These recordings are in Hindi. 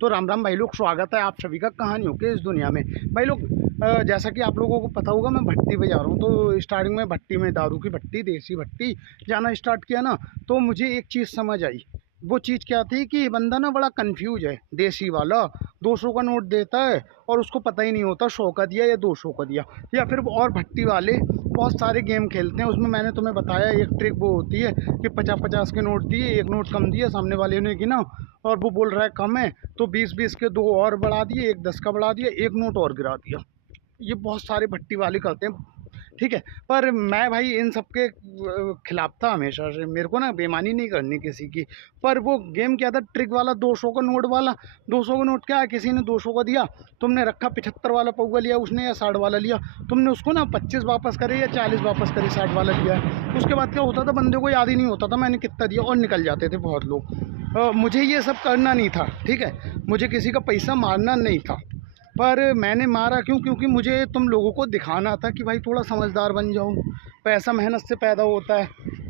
तो राम राम भाई लोग, स्वागत है आप सभी का कहानियों के इस दुनिया में। भाई लोग, जैसा कि आप लोगों को पता होगा, मैं भट्टी पे जा रहा हूँ। तो स्टार्टिंग में भट्टी में दारू की भट्टी, देसी भट्टी जाना स्टार्ट किया ना, तो मुझे एक चीज़ समझ आई। वो चीज़ क्या थी कि ये बंदा ना बड़ा कंफ्यूज है। देसी वाला 200 का नोट देता है और उसको पता ही नहीं होता 100 का दिया या 200 का दिया। या फिर और भट्टी वाले बहुत सारे गेम खेलते हैं। उसमें मैंने तुम्हें बताया एक ट्रिक वो होती है कि 50-50 के नोट दिए, एक नोट कम दिया, सामने वाले ने गिना और वो बोल रहा है कम है, तो 20-20 के दो और बढ़ा दिए, एक 10 का बढ़ा दिया, एक नोट और गिरा दिया। ये बहुत सारे भट्टी वाले करते हैं, ठीक है। पर मैं भाई इन सब के खिलाफ था हमेशा से। मेरे को ना बेईमानी नहीं करनी किसी की। पर वो गेम क्या था, ट्रिक वाला 200 का नोट वाला। 200 का नोट क्या है, किसी ने 200 का दिया, तुमने रखा 75 वाला पौवा लिया उसने या 60 वाला लिया, तुमने उसको ना 25 वापस करे या 40 वापस करे, 60 वाला लिया है। उसके बाद क्या होता था, बंदे को याद ही नहीं होता था मैंने कितना दिया और निकल जाते थे बहुत लोग। मुझे ये सब करना नहीं था, ठीक है। मुझे किसी का पैसा मारना नहीं था। पर मैंने मारा क्यों? क्योंकि मुझे तुम लोगों को दिखाना था कि भाई थोड़ा समझदार बन जाओ। पैसा मेहनत से पैदा होता है,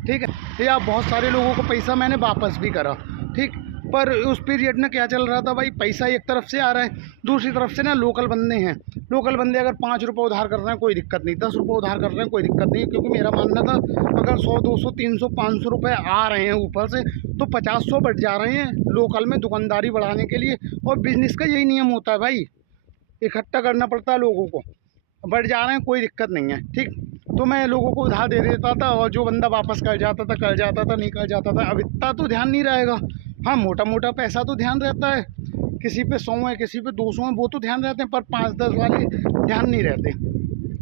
ठीक है। या बहुत सारे लोगों को पैसा मैंने वापस भी करा, ठीक। पर उस पीरियड में क्या चल रहा था भाई, पैसा एक तरफ से आ रहा है, दूसरी तरफ से ना लोकल बंदे हैं। लोकल बंदे अगर 5 रुपये उधार कर रहे हैं कोई दिक्कत नहीं, 10 रुपये उधार कर रहे हैं कोई दिक्कत नहीं। क्योंकि मेरा मानना था अगर 100-200 300 500 रुपये आ रहे हैं ऊपर से, तो 50-100 बढ़ जा रहे हैं लोकल में दुकानदारी बढ़ाने के लिए। और बिजनेस का यही नियम होता है भाई, इकट्ठा करना पड़ता है लोगों को। बढ़ जा रहे हैं कोई दिक्कत नहीं है, ठीक। तो मैं लोगों को उधार दे देता था और जो बंदा वापस कर जाता था कर जाता था, नहीं कर जाता था। अब इतना तो ध्यान नहीं रहेगा। हाँ, मोटा मोटा पैसा तो ध्यान रहता है, किसी पे 100 है किसी पे 200 है, वो तो ध्यान रहते हैं। पर 5-10 वाले ध्यान नहीं रहते,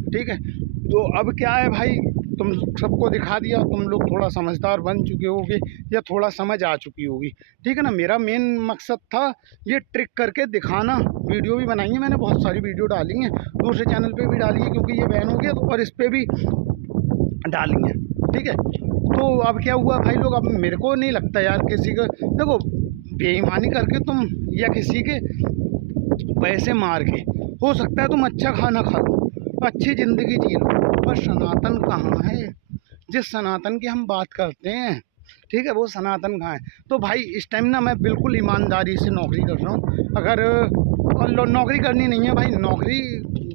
ठीक है। तो अब क्या है भाई, तुम सबको दिखा दिया, तुम लोग थोड़ा समझदार बन चुके होगे या थोड़ा समझ आ चुकी होगी, ठीक है ना। मेरा मेन मकसद था ये ट्रिक करके दिखाना। वीडियो भी बनाई है मैंने, बहुत सारी वीडियो डाली हैं, दूसरे चैनल पे भी डाली है क्योंकि ये बैन हो गया, तो और इस पर भी डाली है, ठीक है। तो अब क्या हुआ भाई लोग, अब मेरे को नहीं लगता यार किसी का, देखो बेईमानी करके तुम या किसी के पैसे मार के, हो सकता है तुम अच्छा खाना खा लो, अच्छी ज़िंदगी जी लो, पर सनातन कहाँ है? जिस सनातन की हम बात करते हैं, ठीक है, वो सनातन कहाँ है? तो भाई इस टाइम ना मैं बिल्कुल ईमानदारी से नौकरी कर रहा हूँ। अगर और नौकरी करनी नहीं है भाई, नौकरी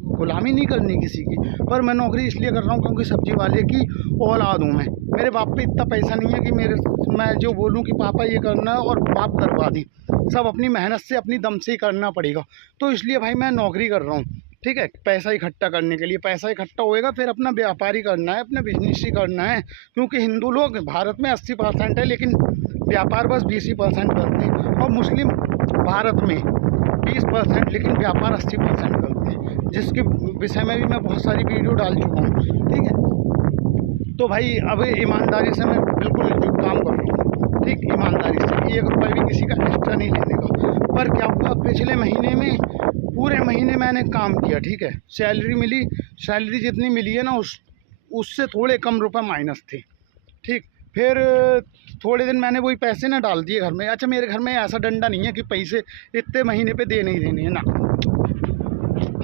गुलामी नहीं करनी किसी की, पर मैं नौकरी इसलिए कर रहा हूँ क्योंकि सब्जी वाले की औलाद हूँ मैं। मेरे बाप पे इतना पैसा नहीं है कि मैं जो बोलूँ कि पापा ये करना है और बाप करवा दें। सब अपनी मेहनत से अपनी दम से ही करना पड़ेगा। तो इसलिए भाई मैं नौकरी कर रहा हूँ, ठीक है, पैसा इकट्ठा करने के लिए। पैसा इकट्ठा होएगा फिर अपना व्यापारी करना है, अपना बिजनेस ही करना है। क्योंकि हिंदू लोग भारत में 80% है, लेकिन व्यापार बस 20% करते हैं। और मुस्लिम भारत में 20%, लेकिन व्यापार 80% करते हैं, जिसके विषय में भी मैं बहुत सारी वीडियो डाल चुका हूँ, ठीक है। तो भाई अब ईमानदारी से मैं बिल्कुल काम कर रहा हूँ, ठीक, ईमानदारी से 1 रुपये भी किसी का एक्स्ट्रा नहीं लेने का। पर क्या हुआ, पिछले महीने में पूरे महीने मैंने काम किया, ठीक है, सैलरी मिली। सैलरी जितनी मिली है ना उससे थोड़े कम रुपए माइनस थे, ठीक। फिर थोड़े दिन मैंने वही पैसे ना डाल दिए घर में। अच्छा, मेरे घर में ऐसा डंडा नहीं है कि पैसे इतने महीने पे देने ही देने हैं ना।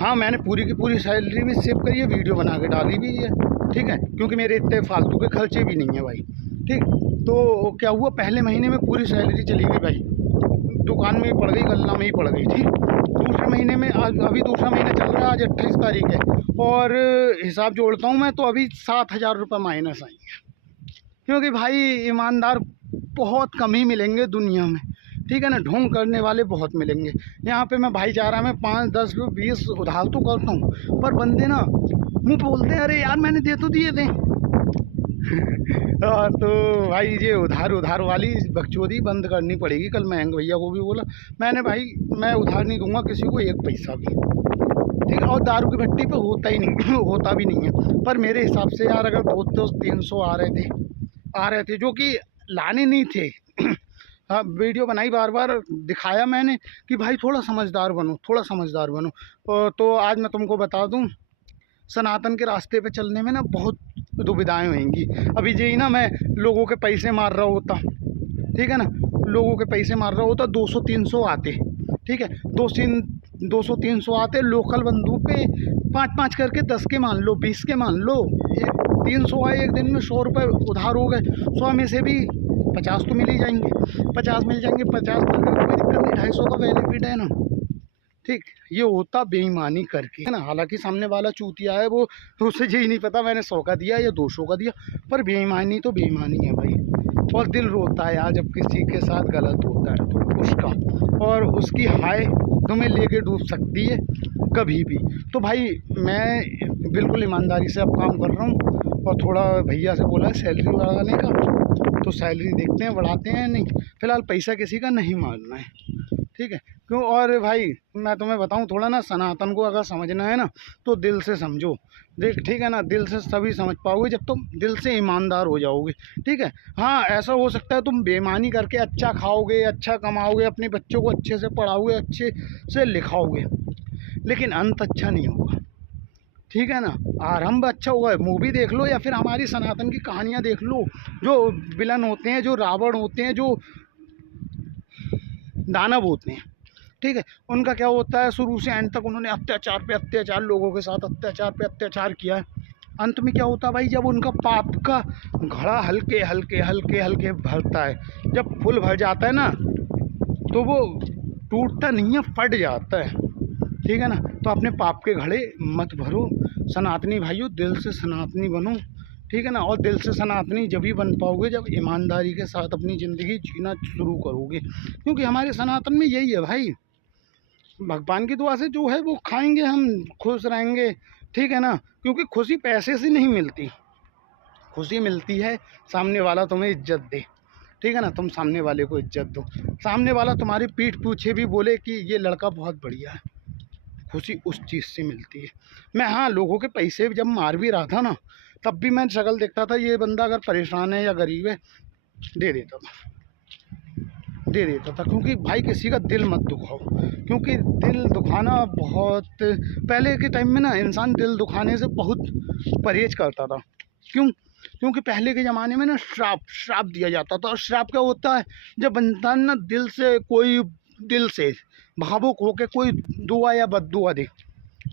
हाँ, मैंने पूरी की पूरी सैलरी भी सेव करी है, वीडियो बना के डाली भी है, ठीक है। क्योंकि मेरे इतने फालतू के खर्चे भी नहीं है भाई, ठीक। तो क्या हुआ, पहले महीने में पूरी सैलरी चली गई भाई, दुकान में ही पड़ गई, गल्ला में ही पड़ गई, ठीक। दूसरे महीने में आज, अभी दूसरा महीना चल रहा है, आज 28 तारीख है, और हिसाब जोड़ता हूँ मैं तो अभी 7,000 रुपये माइनस आई है। क्योंकि भाई ईमानदार बहुत कम ही मिलेंगे दुनिया में, ठीक है ना। ढोंग करने वाले बहुत मिलेंगे। यहाँ पे मैं भाईचारा में 5, 10, 20 उधार तो करता हूँ, पर बंदे ना मुँह बोलते हैं अरे यार मैंने दे तो दिए थे। तो भाई ये उधार वाली बकचोदी बंद करनी पड़ेगी। कल मयंक भैया को भी बोला मैंने, भाई मैं उधार नहीं दूंगा किसी को 1 पैसा भी, ठीक है। और दारू की भट्टी पे होता ही नहीं होता भी नहीं है। पर मेरे हिसाब से यार अगर 200-300 आ रहे थे जो कि लाने नहीं थे हाँ, वीडियो बनाई, बार बार दिखाया मैंने कि भाई थोड़ा समझदार बनो, थोड़ा समझदार बनो। तो आज मैं तुमको बता दूं, सनातन के रास्ते पे चलने में ना बहुत दुविधाएं होंगी। अभी यही ना मैं लोगों के पैसे मार रहा होता, ठीक है ना, लोगों के पैसे मार रहा होता, 200-300 आते, ठीक है, 200-300 आते लोकल बंदू पे 5-5 करके 10 के मान लो, 20 के मान लो, 300 आए एक दिन में, 100 रुपये उधार हो गए। 100 में से भी 50 तो मिल ही जाएंगे, 50 मिल जाएंगे, 50 मिल गए, कोई दिक्कत नहीं, 250 का बेनिफिट है ना। ठीक, ये होता बेईमानी करके है ना। हालांकि सामने वाला चूतिया है, वो उसे यही नहीं पता मैंने 100 का दिया या 200 का दिया, पर बेईमानी तो बेईमानी है भाई। और दिल रोता है यार जब किसी के साथ गलत होता है तो उसका, और उसकी हाय तुम्हें लेके डूब सकती है कभी भी। तो भाई मैं बिल्कुल ईमानदारी से अब काम कर रहा हूँ, और थोड़ा भैया से बोला है सैलरी बढ़ाने का, तो सैलरी देखते हैं बढ़ाते हैं नहीं, फ़िलहाल पैसा किसी का नहीं मारना है, ठीक है। क्यों, और भाई मैं तुम्हें बताऊं, थोड़ा ना सनातन को अगर समझना है ना तो दिल से समझो, देख ठीक है ना, दिल से सभी समझ पाओगे जब तुम दिल से ईमानदार हो जाओगे, ठीक है। हाँ ऐसा हो सकता है तुम बेईमानी करके अच्छा खाओगे, अच्छा कमाओगे, अपने बच्चों को अच्छे से पढ़ाओगे, अच्छे से लिखाओगे, लेकिन अंत अच्छा नहीं होगा, ठीक है ना। आरंभ अच्छा हुआ है, मूवी देख लो या फिर हमारी सनातन की कहानियाँ देख लो, जो विलन होते हैं, जो रावण होते हैं, जो दानव होते हैं, ठीक है, उनका क्या होता है, शुरू से एंड तक उन्होंने अत्याचार पे अत्याचार, लोगों के साथ अत्याचार पे अत्याचार किया है। अंत में क्या होता है भाई, जब उनका पाप का घड़ा हल्के हल्के हल्के हल्के भरता है, जब फुल भर जाता है ना तो वो टूटता नहीं है, फट जाता है, ठीक है ना। तो अपने पाप के घड़े मत भरो सनातनी भाइयों, दिल से सनातनी बनो, ठीक है ना। और दिल से सनातनी जब ही बन पाओगे जब ईमानदारी के साथ अपनी ज़िंदगी जीना शुरू करोगे, क्योंकि हमारे सनातन में यही है भाई, भगवान की दुआ से जो है वो खाएंगे, हम खुश रहेंगे, ठीक है ना। क्योंकि खुशी पैसे से नहीं मिलती, खुशी मिलती है सामने वाला तुम्हें इज्जत दे, ठीक है ना, तुम सामने वाले को इज्जत दो, सामने वाला तुम्हारी पीठ पीछे भी बोले कि ये लड़का बहुत बढ़िया है, खुशी उस चीज़ से मिलती है। मैं हाँ लोगों के पैसे जब मार भी रहा था ना, तब भी मैं शक्ल देखता था, ये बंदा अगर परेशान है या गरीब है, दे देता था, दे देता था। क्योंकि भाई किसी का दिल मत दुखाओ, क्योंकि दिल दुखाना बहुत, पहले के टाइम में ना इंसान दिल दुखाने से बहुत परहेज करता था। क्यों, क्योंकि पहले के ज़माने में ना श्राप दिया जाता था, और श्राप क्या होता है, जब इंसान ना दिल से कोई, दिल से भावुक होकर कोई दुआ या बद्दुआ दे,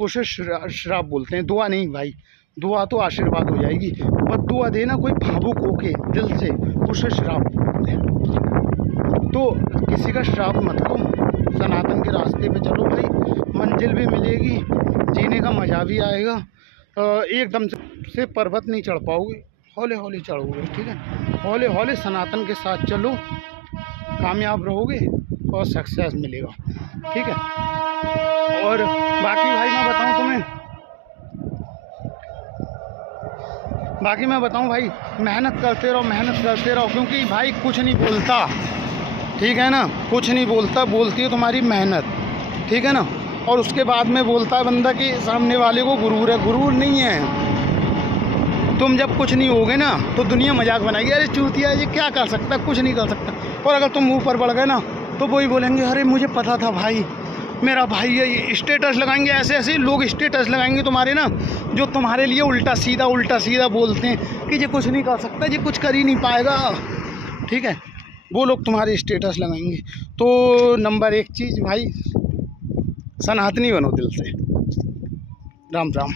उसे श्राप बोलते हैं। दुआ नहीं भाई, दुआ तो आशीर्वाद हो जाएगी, बद्दुआ देना कोई भावुक होके दिल से, उसे श्राप बोलते हैं। तो किसी का श्राप मत लो, सनातन के रास्ते पे चलो भाई, मंजिल भी मिलेगी, जीने का मज़ा भी आएगा। एकदम से पर्वत नहीं चढ़ पाओगे, हौले हौले चढ़ोगे, ठीक है, हौले हौले सनातन के साथ चलो, कामयाब रहोगे और सक्सेस मिलेगा, ठीक है। और बाकी भाई मैं बताऊं तुम्हें, बाकी मैं बताऊं भाई, मेहनत करते रहो, मेहनत करते रहो, क्योंकि भाई कुछ नहीं बोलता, ठीक है ना, कुछ नहीं बोलता, बोलती है तुम्हारी मेहनत, ठीक है ना। और उसके बाद में बोलता है बंदा कि सामने वाले को गुरूर है, गुरूर नहीं है। तुम जब कुछ नहीं होगे ना तो दुनिया मजाक बनाएगी, अरे चूतिया ये क्या कर सकता, कुछ नहीं कर सकता। और अगर तुम ऊपर बढ़ गए ना तो वही बोलेंगे, अरे मुझे पता था भाई, मेरा भाई है, ये स्टेटस लगाएंगे, ऐसे ऐसे लोग स्टेटस लगाएंगे तुम्हारे ना, जो तुम्हारे लिए उल्टा सीधा बोलते हैं कि ये कुछ नहीं कर सकता, ये कुछ कर ही नहीं पाएगा, ठीक है, वो लोग तुम्हारे स्टेटस लगाएंगे। तो नंबर 1 चीज़ भाई, सनातनी बनो दिल से। राम राम।